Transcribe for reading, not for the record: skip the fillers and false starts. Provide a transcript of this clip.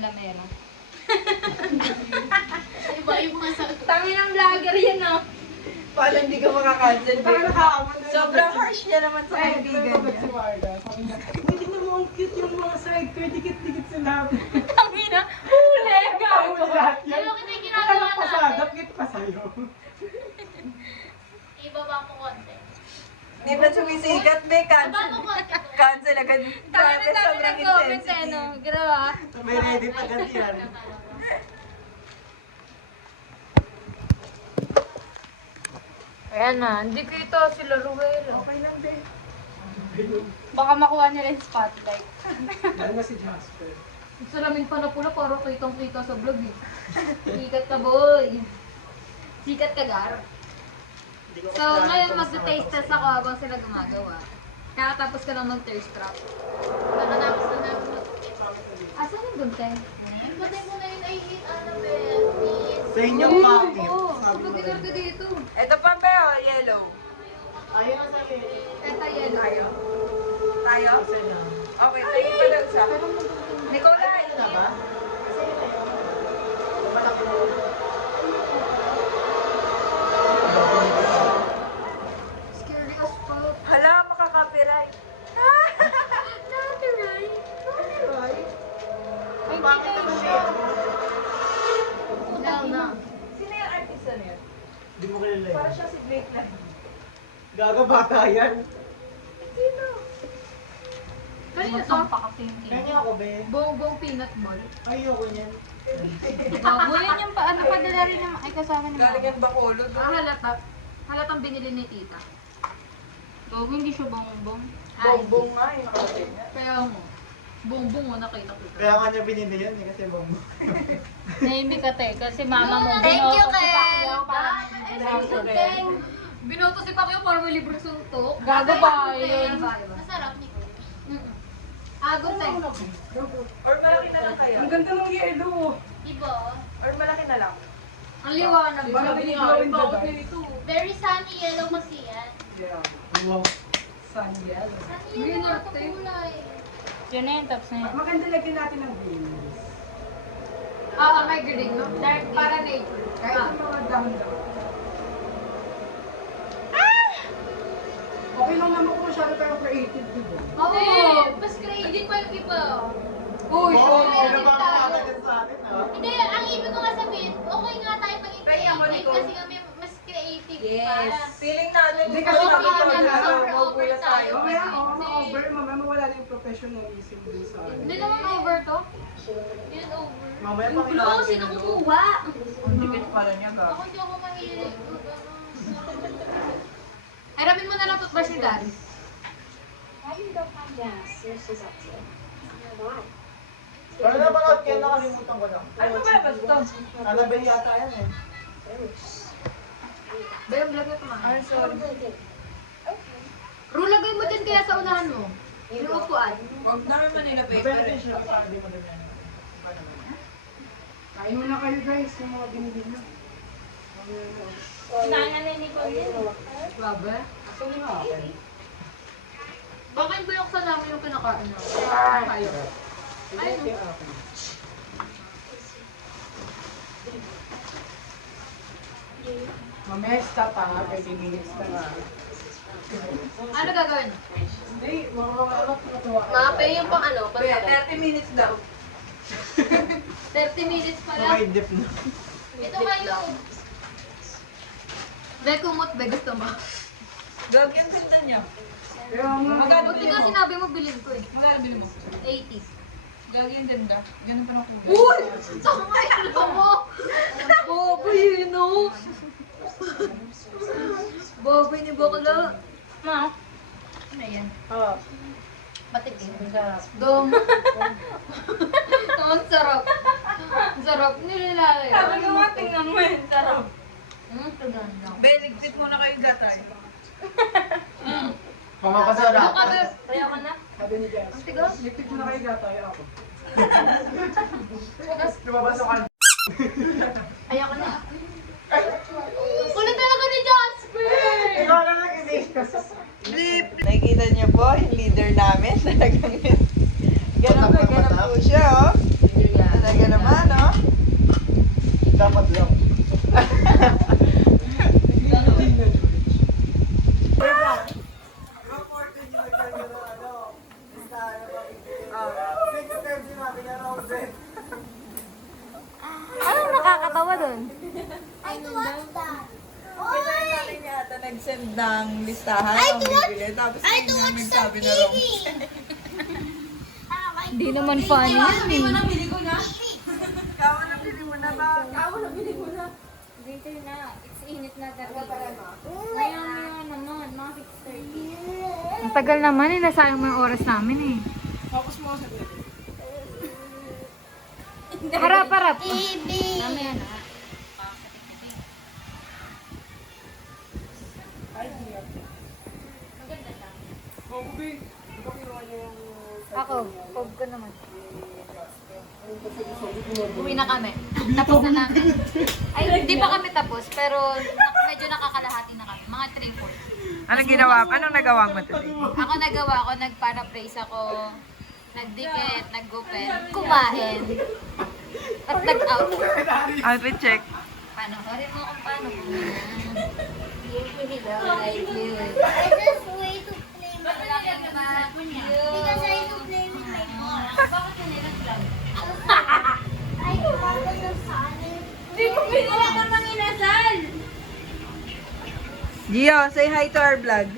Lamera. Iba yung mga sa... Tami ng vlogger yun, no? Paano hindi ka makakancel? Sobrang harsh niya naman sa kaibigan Si niya. Warda. Sabi niya, hindi na mo ang cute yung mga side ko. Dikit-dikit sila. Tami na. Huli! Gago! Lahat yan. Ano kita yung ginagawa Alam pa sa, natin? dapit pa sa'yo. Ibaba mo konti. Di ba sumisikat, be? Ibaba mo konti. Cancel agad. Tami Grabe, na dami sobrang ng comments, eh, insensitive. no? Grabe. May ready pa kasi yan. Ayan na, hindi ko ito sila Ruel. Okay lang din. Baka makuha nila yung spotlight. Yan na si Jasper. Salamin pa na pula, parang kitang-kita sa vlog eh. Sikat ka, boy. Sikat ka, Gar. So, ngayon mag-taste test ako habang sila gumagawa. Kakatapos ka lang mag-thirst trap. Nakatapos na namin mag... Asan yung bunte? Patay mo na yun ay hit, Annabelle. Please. Sa inyong pocket. Oo, kapag ginarte dito. Ito pa, be, oh, yellow. Ayaw na sabi. Eta yan. Tayo? Tayo? Kasi na. Okay, tayo pa daw siya. Nicolay! Na ba? Scary as fuck. Hala, makaka-copyright. Copyright. Ay, Bakit naman siya? na. Sino yung artista niya? Hindi mo kilala yun. Para siya si Blake lang. Gaga bata yan. Sino? Kanina to? Pakasinti. Kanya ako, be. Bongbong peanut ball. Ayoko niyan. Bago yan yung ano padala rin naman. Ay, kasama ni Galing Mama. yung Bacolod. Ah, halata. Halatang binili ni tita. Bago hindi siya bongbong. Bongbong nga, yung nakarating niya. Kaya mo. Bongbong mo nakita ko. Kaya nga niya binili yan, eh, kasi bang Nahimik ka te, kasi mama mo Thank you, binoto si Ken. Pacquiao para Ay, thank you, Ken. Binoto si Pacquiao para may libre suntok. Gago ba yun? Masarap ni Kuya. Agos te. Or malaki na lang kayo? Ang ganda ng yellow. Iba. Or malaki na lang? Ang liwanag. Baka Sabi niya, binigawin "Ay, ba bakit ba?" ganito?" Very sunny yellow kasi yan. Wow. Sunny Green yellow or ang pink? kulay. Yun na yung tops na yun. Maganda lagyan natin ng greens. May green, no? Dark para nature. Kahit yung mga down-down. Okay lang naman kung masyado tayo creative, di ba? Oo! Mas creative pa yung iba. Uy! ano ba ang makakagad sa atin, ha? Hindi, ang ibig ko nga sabihin, okay nga tayo maging Kaya ako, creative Nicole. kasi kami mas creative Yes. pa. Feeling natin, Hindi kasi kasi makita baka ko na over magugulat tayo. tayo. Mamaya, ma-over, mamaya mawala na yung professionalism dun sa atin. Hindi naman over to. Yun over. Mamaya Yung pakilala glow, kayo sino ng kumuha? Ang dikit pala niya, ga. Ako hindi ako mahilig. Ay, rapin mo na lang toothbrush ni Daddy. Pero napanood kayo, nakalimutan ko lang. Ano ba ba ito? Annabelle yata yan eh. Ba yung vlog na tumahan? I'm sorry. Ru, lagay mo dyan kaya sa unahan mo. Yung upuan. Huwag namin Manila Depende paper. din siya kung hindi mo din yan. Kain muna kayo guys, yung mga binili nyo. Nananay ni Nicole yun. Grabe. Gusto nyo nga akin? Bakit binuksan namin yung kinakain nyo? Kayo. Ay, no. Akin. Mamaya stop ha, 30 minutes na nga. Ano gagawin? Hindi, makakawala natuwa. Mape yung pang ano, Kuya, 30 minutes daw. 30 minutes pa lang. Okay, dip na. Ito nga yung Be, kumot, be, gusto mo. Gag yung tinda niya. Kaya nga, Magkano Buti bili nga mo? sinabi mo, bilhin ko eh. Magkano bili mo? 80. Gag yung tinda. Ganun pa na kulay. Uy! Saan nga alam mo? Boboy yun o. Boboy ni Bakla. Ma? Ano yan? ah, Matikim. Dom. Ang sarap. Ang sarap. Nilalagay. Sabi ko nga, tingnan mo yun. Sarap. Tignan lang. Be, ligpit muna kayo gatay. pamapasarap. Ano ka, be? Kaya ka na? Sabi ni Jess. Ang tigas. Lipit mo na kayo gatay ako. Tigas. Lumabas ako. Kaya ka na. Kulit talaga ni Jasper! Ikaw na nag-isip. Blip! Nakikita niyo po, yung leader namin. Talagang ganun na ganun po siya, oh. Talagang dapat lang. Anong nakakatawa dun? Kita namin niya ata nag-send ng listahan ng bibili. Tapos yun na nagsabi na wrong. Hindi naman funny yun eh. Kawa na bili mo na ba? Winter na. It's init na talaga. Ngayon naman, mga 6:30. Ang tagal naman eh. Nasayang mo yung oras namin eh. Focus mo sa bebe. Harap-harap. Mamaya na. Oh, Kubi. Ikaw kinuha niyo yung... Ako, pog ko naman. Uwi na kami. Tapos na namin. Ay, hindi pa kami tapos, pero medyo nakakalahati na kami. Mga 3-4. Anong ginawa? Anong nagawa mo today? Ako nagawa ko, nagpara-praise ako, nagdikit, naggupit, kumain, at nag-out. Outfit check. Paano? Pari mo kung paano kumain. You really like you. I just way to play with Bakit naman? because I to play with my mom. Bakit ka nilang I wanted the sun. Hindi ko pinala ka pang inasal! Gio, say hi to our vlog.